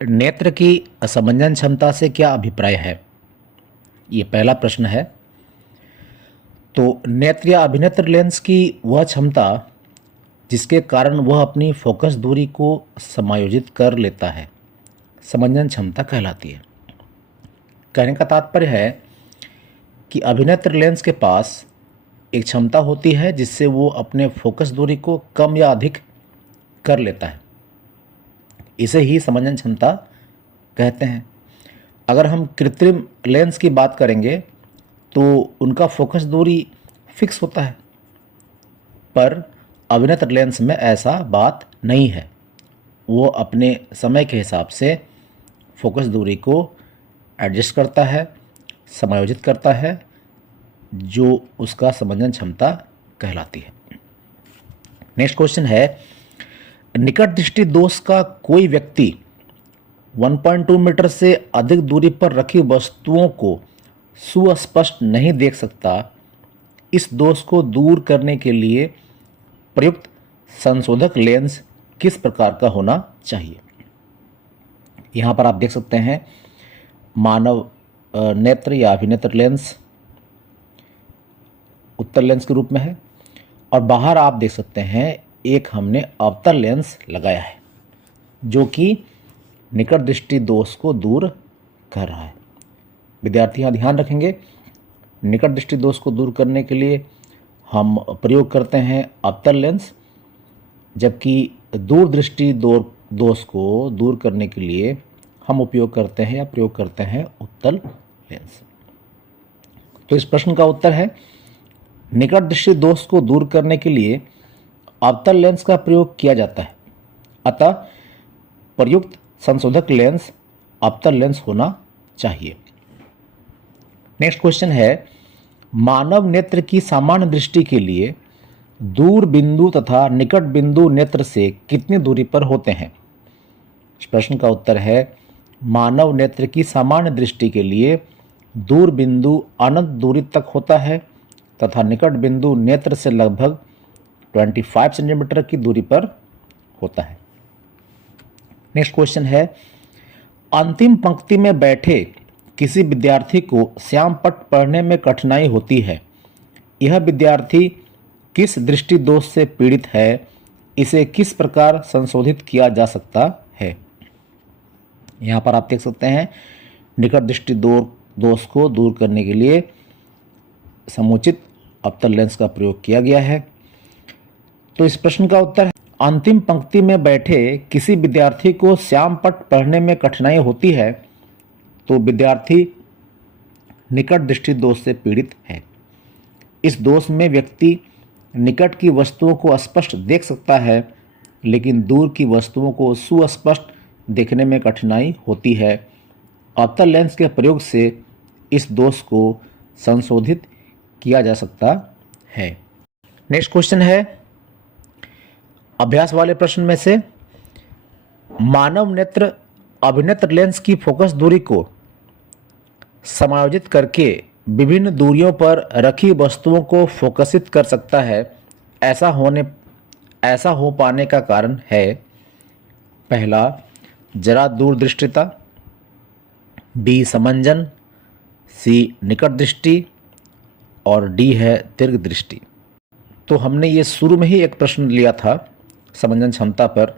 नेत्र की समंजन क्षमता से क्या अभिप्राय है? ये पहला प्रश्न है। तो नेत्र या अभिनेत्र लेंस की वह क्षमता जिसके कारण वह अपनी फोकस दूरी को समायोजित कर लेता है, समंजन क्षमता कहलाती है। कहने का तात्पर्य है कि अभिनेत्र लेंस के पास एक क्षमता होती है जिससे वो अपने फोकस दूरी को कम या अधिक कर लेता है। इसे ही समंजन क्षमता कहते हैं। अगर हम कृत्रिम लेंस की बात करेंगे तो उनका फोकस दूरी फिक्स होता है, पर अभिनेत्र लेंस में ऐसा बात नहीं है। वो अपने समय के हिसाब से फोकस दूरी को एडजस्ट करता है, समायोजित करता है, जो उसका समंजन क्षमता कहलाती है। नेक्स्ट क्वेश्चन है, निकट दृष्टि दोष का कोई व्यक्ति 1.2 मीटर से अधिक दूरी पर रखी वस्तुओं को सुस्पष्ट नहीं देख सकता। इस दोष को दूर करने के लिए प्रयुक्त संशोधक लेंस किस प्रकार का होना चाहिए? यहाँ पर आप देख सकते हैं मानव नेत्र या अभिनेत्र लेंस उत्तल लेंस के रूप में है, और बाहर आप देख सकते हैं एक हमने अवतल लेंस लगाया है जो कि निकट दृष्टि दोष को दूर कर रहा है। विद्यार्थी यहाँ ध्यान रखेंगे, निकट दृष्टि दोष को दूर करने के लिए हम प्रयोग करते हैं अवतल लेंस, जबकि दूर दृष्टि दोष को दूर करने के लिए हम उपयोग करते हैं या प्रयोग करते हैं उत्तल लेंस। तो इस प्रश्न का उत्तर है, निकट दृष्टि दोष को दूर करने के लिए अवतल लेंस का प्रयोग किया जाता है, अतः प्रयुक्त संशोधक लेंस अवतल लेंस होना चाहिए। नेक्स्ट क्वेश्चन है, मानव नेत्र की सामान्य दृष्टि के लिए दूर बिंदु तथा निकट बिंदु नेत्र से कितनी दूरी पर होते हैं? इस प्रश्न का उत्तर है, मानव नेत्र की सामान्य दृष्टि के लिए दूर बिंदु अनंत दूरी तक होता है तथा निकट बिंदु नेत्र से लगभग 25 सेंटीमीटर की दूरी पर होता है। नेक्स्ट क्वेश्चन है, अंतिम पंक्ति में बैठे किसी विद्यार्थी को श्यामपट्ट पढ़ने में कठिनाई होती है। यह विद्यार्थी किस दृष्टि दोष से पीड़ित है? इसे किस प्रकार संशोधित किया जा सकता है? यहाँ पर आप देख सकते हैं निकट दृष्टि दोष को दूर करने के लिए समुचित अवतल लेंस का प्रयोग किया गया है। तो इस प्रश्न का उत्तर है, अंतिम पंक्ति में बैठे किसी विद्यार्थी को श्यामपट्ट पढ़ने में कठिनाई होती है तो विद्यार्थी निकट दृष्टि दोष से पीड़ित है। इस दोष में व्यक्ति निकट की वस्तुओं को स्पष्ट देख सकता है, लेकिन दूर की वस्तुओं को सुस्पष्ट देखने में कठिनाई होती है। अवतल लेंस के प्रयोग से इस दोष को संशोधित किया जा सकता है। नेक्स्ट क्वेश्चन है, अभ्यास वाले प्रश्न में से मानव नेत्र अभिनेत्र लेंस की फोकस दूरी को समायोजित करके विभिन्न दूरियों पर रखी वस्तुओं को फोकसित कर सकता है। ऐसा हो पाने का कारण है, पहला जरा दूरदृष्टिता, बी समंजन, सी निकट दृष्टि और डी है दीर्घ दृष्टि। तो हमने ये शुरू में ही एक प्रश्न लिया था समंजन क्षमता पर,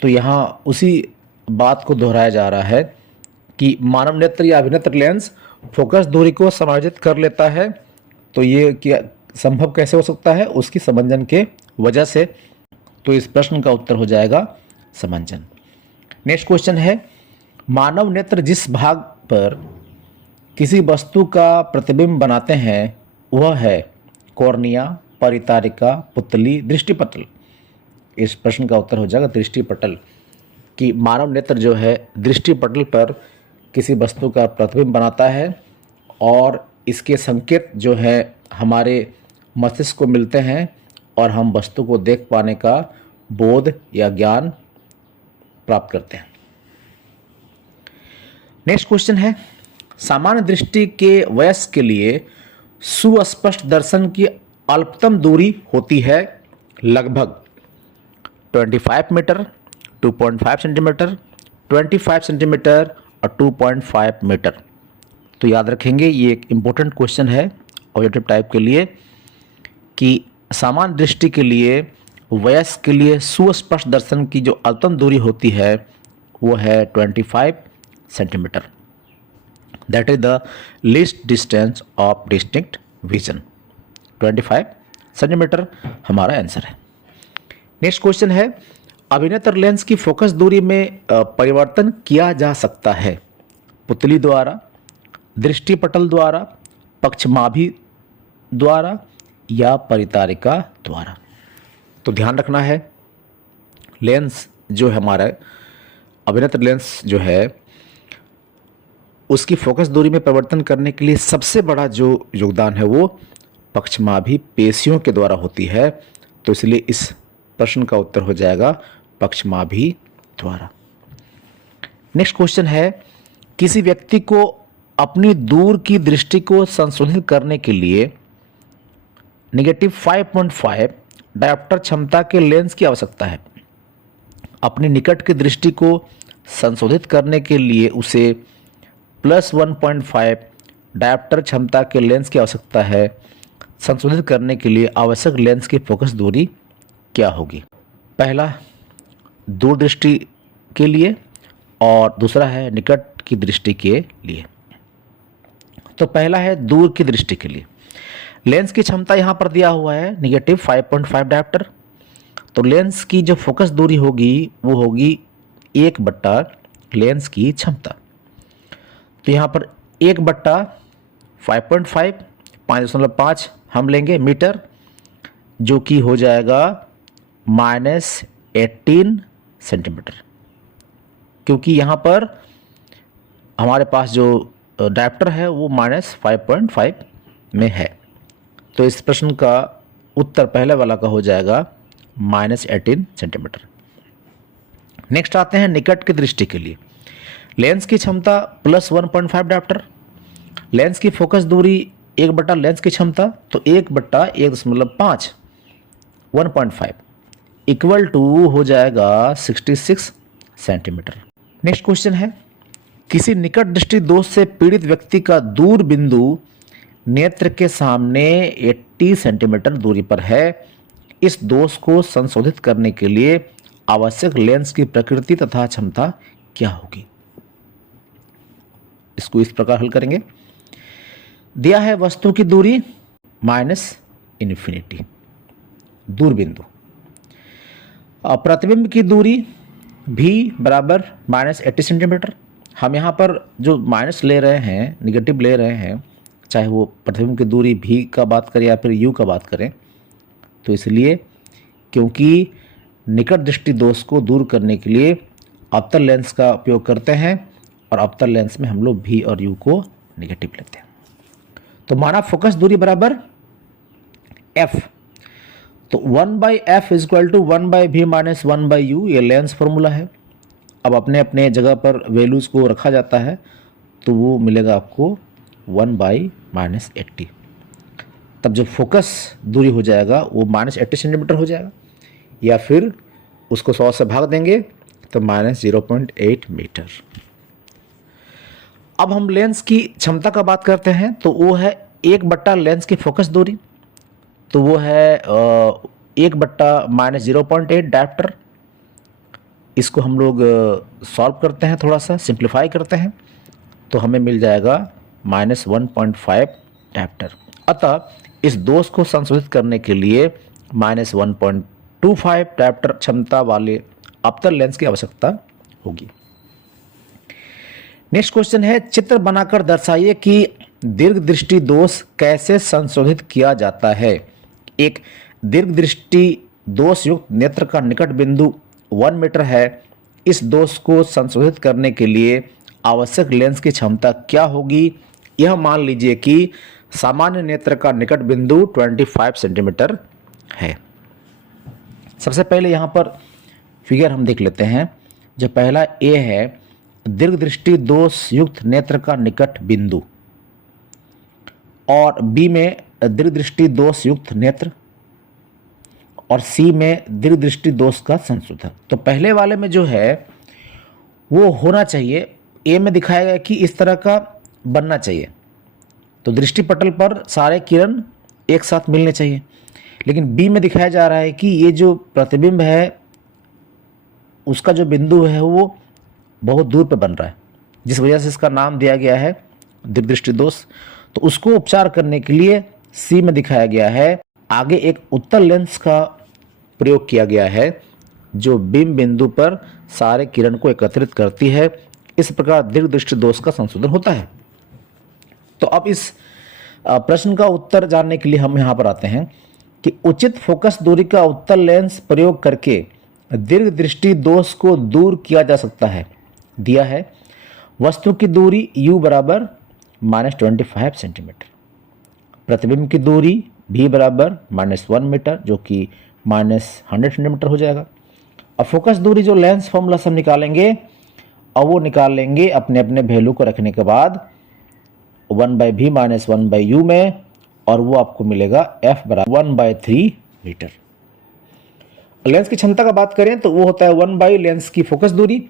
तो यहाँ उसी बात को दोहराया जा रहा है कि मानव नेत्र या अभिनेत्र लेंस फोकस दूरी को समायोजित कर लेता है। तो ये क्या संभव कैसे हो सकता है? उसकी समंजन के वजह से। तो इस प्रश्न का उत्तर हो जाएगा समंजन। नेक्स्ट क्वेश्चन है, मानव नेत्र जिस भाग पर किसी वस्तु का प्रतिबिंब बनाते हैं वह है कॉर्निया, परितारिका, पुतली, दृष्टिपटल। इस प्रश्न का उत्तर हो जाएगा दृष्टिपटल, कि मानव नेत्र जो है दृष्टिपटल पर किसी वस्तु का प्रतिबिंब बनाता है और इसके संकेत जो है हमारे मस्तिष्क को मिलते हैं और हम वस्तु को देख पाने का बोध या ज्ञान प्राप्त करते हैं। नेक्स्ट क्वेश्चन है, सामान्य दृष्टि के वयस्क के लिए सुस्पष्ट दर्शन की अल्पतम दूरी होती है लगभग 25 मीटर, 2.5 सेंटीमीटर, 25 सेंटीमीटर और 2.5 मीटर। तो याद रखेंगे, ये एक इम्पोर्टेंट क्वेश्चन है ऑब्जेक्टिव टाइप के लिए कि सामान्य दृष्टि के लिए वयस्क के लिए सुस्पष्ट दर्शन की जो अधिकतम दूरी होती है वो है 25 centimetre. That is the least distance of distinct vision. 25 centimetre हमारा आंसर है। नेक्स्ट क्वेश्चन है, अभिनेत्र लेंस की फोकस दूरी में परिवर्तन किया जा सकता है पुतली द्वारा, दृष्टिपटल द्वारा, पक्षमाभि द्वारा या परितारिका द्वारा। तो ध्यान रखना है, लेंस जो है हमारा अभिनेत्र लेंस जो है उसकी फोकस दूरी में परिवर्तन करने के लिए सबसे बड़ा जो योगदान है वो पक्षमाभि पेशियों के द्वारा होती है। तो इसलिए इस प्रश्न का उत्तर हो जाएगा पक्षमाभि द्वारा। नेक्स्ट क्वेश्चन है, किसी व्यक्ति को अपनी दूर की दृष्टि को संशोधित करने के लिए -5.5 डायोप्टर क्षमता के लेंस की आवश्यकता है। अपनी निकट की दृष्टि को संशोधित करने के लिए उसे +1.5 डायोप्टर क्षमता के लेंस की आवश्यकता है। संशोधित करने के लिए आवश्यक लेंस की फोकस दूरी क्या होगी? पहला दूरदृष्टि के लिए और दूसरा है निकट की दृष्टि के लिए। तो पहला है दूर की दृष्टि के लिए। लेंस की क्षमता यहाँ पर दिया हुआ है -5.5 डायोप्टर। तो लेंस की जो फोकस दूरी होगी वो होगी 1/, लेंस की क्षमता। तो यहाँ पर 1/5.5 5.5 हम लेंगे मीटर, जो कि हो जाएगा -18 सेंटीमीटर, क्योंकि यहाँ पर हमारे पास जो डायोप्टर है वो -5.5 में है। तो इस प्रश्न का उत्तर पहले वाला का हो जाएगा -18 सेंटीमीटर। नेक्स्ट आते हैं निकट की दृष्टि के लिए। लेंस की क्षमता +1.5 डायोप्टर, लेंस की फोकस दूरी 1/, लेंस की क्षमता, तो 1/1.5 1.5 इक्वल टू हो जाएगा 66 सेंटीमीटर। नेक्स्ट क्वेश्चन है, किसी निकट दृष्टि दोष से पीड़ित व्यक्ति का दूर बिंदु नेत्र के सामने 80 सेंटीमीटर दूरी पर है। इस दोष को संशोधित करने के लिए आवश्यक लेंस की प्रकृति तथा क्षमता क्या होगी? इसको इस प्रकार हल करेंगे। दिया है वस्तु की दूरी -∞, दूर बिंदु, प्रतिबिंब की दूरी भी बराबर -80 सेंटीमीटर। हम यहाँ पर जो माइनस ले रहे हैं, निगेटिव ले रहे हैं, चाहे वो प्रतिबिंब की दूरी भी का बात करें या फिर यू का बात करें, तो इसलिए क्योंकि निकट दृष्टि दोष को दूर करने के लिए अवतल लेंस का उपयोग करते हैं और अवतल लेंस में हम लोग भी और यू को निगेटिव लेते हैं। तो माना फोकस दूरी बराबर f, तो 1/f = 1/v - 1/u, ये लेंस फॉर्मूला है। अब अपने अपने जगह पर वैल्यूज़ को रखा जाता है तो वो मिलेगा आपको 1/-80। तब जब फोकस दूरी हो जाएगा वो -80 सेंटीमीटर हो जाएगा, या फिर उसको 100 से भाग देंगे तो -0.8 मीटर। अब हम लेंस की क्षमता का बात करते हैं, तो वो है 1/, लेंस की फोकस दूरी, तो वो है 1/, -0.8 डायोप्टर। इसको हम लोग सॉल्व करते हैं, थोड़ा सा सिंप्लीफाई करते हैं, तो हमें मिल जाएगा -1.5 डायोप्टर। अतः इस दोष को संशोधित करने के लिए -1.25 डायोप्टर क्षमता वाले अवतल लेंस की आवश्यकता होगी। नेक्स्ट क्वेश्चन है, चित्र बनाकर दर्शाइए कि दीर्घ दृष्टि दोष कैसे संशोधित किया जाता है। एक दीर्घ दृष्टि दोष युक्त नेत्र का निकट बिंदु 1 मीटर है। इस दोष को संशोधित करने के लिए आवश्यक लेंस की क्षमता क्या होगी? यह मान लीजिए कि सामान्य नेत्र का निकट बिंदु 25 सेंटीमीटर है। सबसे पहले यहाँ पर फिगर हम देख लेते हैं। जो पहला ए है, दीर्घ दृष्टि दोष युक्त नेत्र का निकट बिंदु, और बी में दीर्घ दृष्टि दोष युक्त नेत्र, और सी में दीर्घ दृष्टि दोष का संशोधन। तो पहले वाले में जो है वो होना चाहिए, ए में दिखाया गया कि इस तरह का बनना चाहिए, तो दृष्टि पटल पर सारे किरण एक साथ मिलने चाहिए। लेकिन बी में दिखाया जा रहा है कि ये जो प्रतिबिंब है उसका जो बिंदु है वो बहुत दूर पे बन रहा है, जिस वजह से इसका नाम दिया गया है दीर्घदृष्टि दोष। तो उसको उपचार करने के लिए सी में दिखाया गया है, आगे एक उत्तल लेंस का प्रयोग किया गया है जो बिंब बिंदु पर सारे किरण को एकत्रित करती है। इस प्रकार दीर्घदृष्टि दोष का संशोधन होता है। तो अब इस प्रश्न का उत्तर जानने के लिए हम यहाँ पर आते हैं कि उचित फोकस दूरी का उत्तल लेंस प्रयोग करके दीर्घ दृष्टि दोष को दूर किया जा सकता है। दिया है वस्तु की दूरी u बराबर -25 सेंटीमीटर, प्रतिबिंब की दूरी v बराबर -1 मीटर जो कि -100 सेंटीमीटर हो जाएगा। अब फोकस दूरी जो लेंस फॉर्मूला से हम निकालेंगे और वो निकाल लेंगे अपने अपने वैल्यू को रखने के बाद 1/v - 1/u में, और वो आपको मिलेगा f बराबर 1/3 मीटर। लेंस की क्षमता का बात करें तो वो होता है 1 लेंस की फोकस दूरी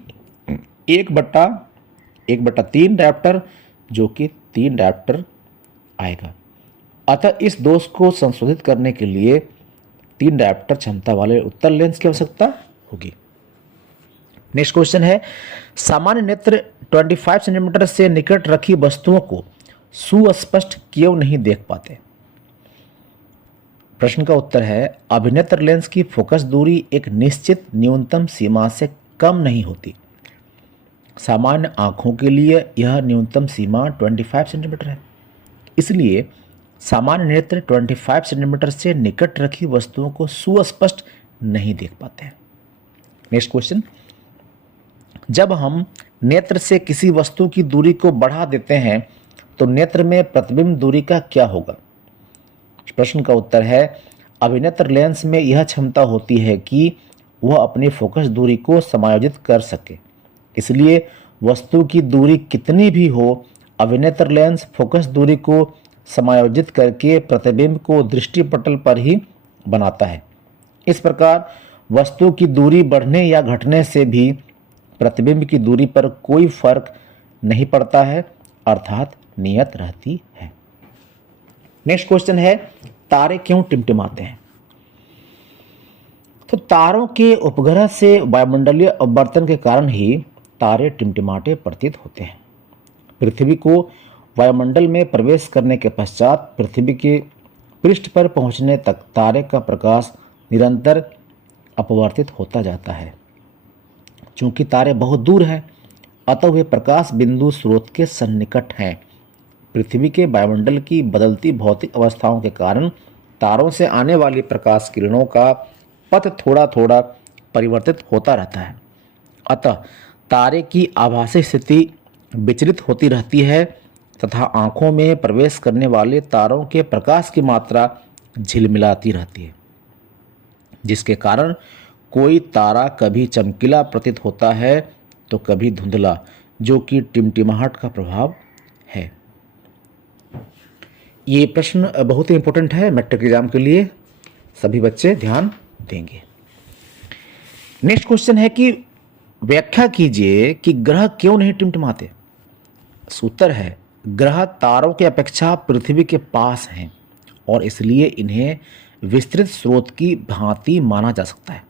1/3 डायोप्टर जो कि 3 डायोप्टर आएगा। अतः इस दोष को संशोधित करने के लिए 3 डायोप्टर क्षमता वाले उत्तल लेंस की आवश्यकता होगी। नेक्स्ट क्वेश्चन है, सामान्य नेत्र 25 सेंटीमीटर से निकट रखी वस्तुओं को सुस्पष्ट क्यों नहीं देख पाते? प्रश्न का उत्तर है, अभिनेत्र लेंस की फोकस दूरी एक निश्चित न्यूनतम सीमा से कम नहीं होती। सामान्य आंखों के लिए यह न्यूनतम सीमा 25 सेंटीमीटर है, इसलिए सामान्य नेत्र 25 सेंटीमीटर से निकट रखी वस्तुओं को सुस्पष्ट नहीं देख पाते हैं। नेक्स्ट क्वेश्चन, जब हम नेत्र से किसी वस्तु की दूरी को बढ़ा देते हैं तो नेत्र में प्रतिबिंब दूरी का क्या होगा? प्रश्न का उत्तर है, अभिनेत्र लेंस में यह क्षमता होती है कि वह अपनी फोकस दूरी को समायोजित कर सके, इसलिए वस्तु की दूरी कितनी भी हो, अभिनेत्र लेंस फोकस दूरी को समायोजित करके प्रतिबिंब को दृष्टि पटल पर ही बनाता है। इस प्रकार वस्तु की दूरी बढ़ने या घटने से भी प्रतिबिंब की दूरी पर कोई फर्क नहीं पड़ता है, अर्थात नियत रहती है। नेक्स्ट क्वेश्चन है, तारे क्यों टिमटिमाते हैं? तो तारों के उपग्रह से वायुमंडलीय अपवर्तन के कारण ही तारे टिमटिमाते प्रतीत होते हैं। पृथ्वी को वायुमंडल में प्रवेश करने के पश्चात पृथ्वी के पृष्ठ पर पहुंचने तक तारे का प्रकाश निरंतर अपवर्तित होता जाता है। चूंकि तारे बहुत दूर हैं, अतः वे प्रकाश बिंदु स्रोत के सन्निकट हैं। पृथ्वी के वायुमंडल की बदलती भौतिक अवस्थाओं के कारण तारों से आने वाली प्रकाश किरणों का पथ थोड़ा थोड़ा परिवर्तित होता रहता है। अतः तारे की आभासी स्थिति विचलित होती रहती है तथा आंखों में प्रवेश करने वाले तारों के प्रकाश की मात्रा झिलमिलाती रहती है, जिसके कारण कोई तारा कभी चमकीला प्रतीत होता है तो कभी धुंधला, जो कि टिमटिमाहट का प्रभाव है। ये प्रश्न बहुत ही इंपॉर्टेंट है मैट्रिक एग्जाम के लिए, सभी बच्चे ध्यान देंगे। नेक्स्ट क्वेश्चन है कि व्याख्या कीजिए कि ग्रह क्यों नहीं टिमटिमाते। उत्तर है, ग्रह तारों की अपेक्षा पृथ्वी के पास हैं और इसलिए इन्हें विस्तृत स्रोत की भांति माना जा सकता है।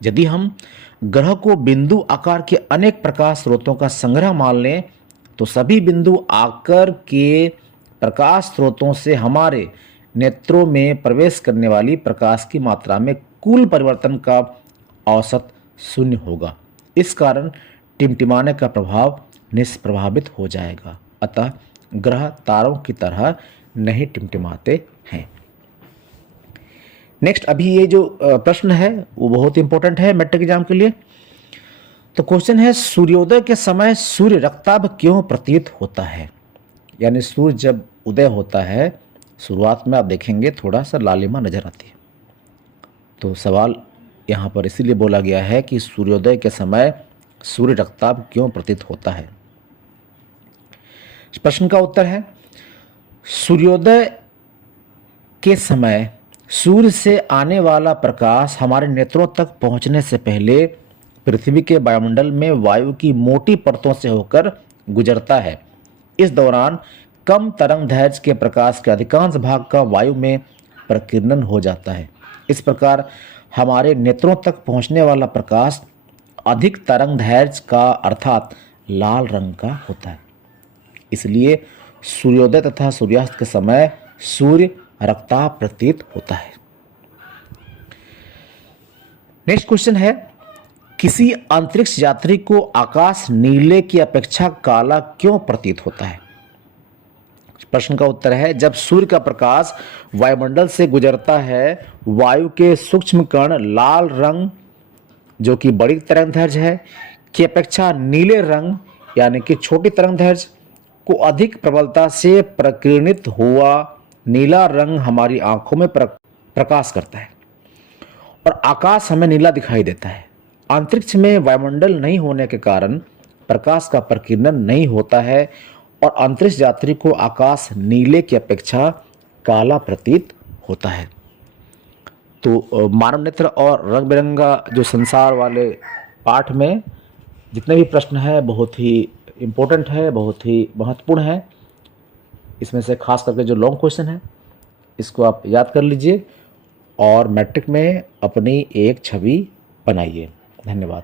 यदि हम ग्रह को बिंदु आकार के अनेक प्रकाश स्रोतों का संग्रह मान लें तो सभी बिंदु आकार के प्रकाश स्रोतों से हमारे नेत्रों में प्रवेश करने वाली प्रकाश की मात्रा में कुल परिवर्तन का औसत शून्य होगा। इस कारण टिमटिमाने का प्रभाव निष्प्रभावित हो जाएगा। अतः ग्रह तारों की तरह नहीं टिमटिमाते हैं। नेक्स्ट, अभी ये जो प्रश्न है वो बहुत इंपॉर्टेंट है मैट्रिक एग्जाम के लिए। तो क्वेश्चन है, सूर्योदय के समय सूर्य रक्ताभ क्यों प्रतीत होता है? यानी सूर्य जब उदय होता है शुरुआत में आप देखेंगे थोड़ा सा लालिमा नजर आती है। तो सवाल यहाँ पर इसीलिए बोला गया है कि सूर्योदय के समय सूर्य रक्ताभ क्यों प्रतीत होता है। इस प्रश्न का उत्तर है, सूर्योदय के समय सूर्य से आने वाला प्रकाश हमारे नेत्रों तक पहुंचने से पहले पृथ्वी के वायुमंडल में वायु की मोटी परतों से होकर गुजरता है। इस दौरान कम तरंगदैर्घ्य के प्रकाश के अधिकांश भाग का वायु में प्रकीर्णन हो जाता है। इस प्रकार हमारे नेत्रों तक पहुंचने वाला प्रकाश अधिक तरंगदैर्घ्य का अर्थात लाल रंग का होता है। इसलिए सूर्योदय तथा सूर्यास्त के समय सूर्य रक्ताभ प्रतीत होता है। नेक्स्ट क्वेश्चन है, किसी अंतरिक्ष यात्री को आकाश नीले की अपेक्षा काला क्यों प्रतीत होता है? प्रश्न का उत्तर है, जब सूर्य का प्रकाश वायुमंडल से गुजरता है, वायु के सूक्ष्म कण लाल रंग जो कि बड़ी तरंगदैर्घ्य है की अपेक्षा नीले रंग यानी कि छोटी तरंगदैर्घ्य को अधिक प्रबलता से प्रकीर्णित हुआ नीला रंग हमारी आंखों में प्रकाश करता है और आकाश हमें नीला दिखाई देता है। अंतरिक्ष में वायुमंडल नहीं होने के कारण प्रकाश का प्रकीर्णन नहीं होता है और अंतरिक्ष यात्री को आकाश नीले की अपेक्षा काला प्रतीत होता है। तो मानव नेत्र और रंग बिरंगा जो संसार वाले पाठ में जितने भी प्रश्न हैं बहुत ही इम्पोर्टेंट है, बहुत ही महत्वपूर्ण है। इसमें से खास करके जो लॉन्ग क्वेश्चन है इसको आप याद कर लीजिए और मैट्रिक में अपनी एक छवि बनाइए। धन्यवाद।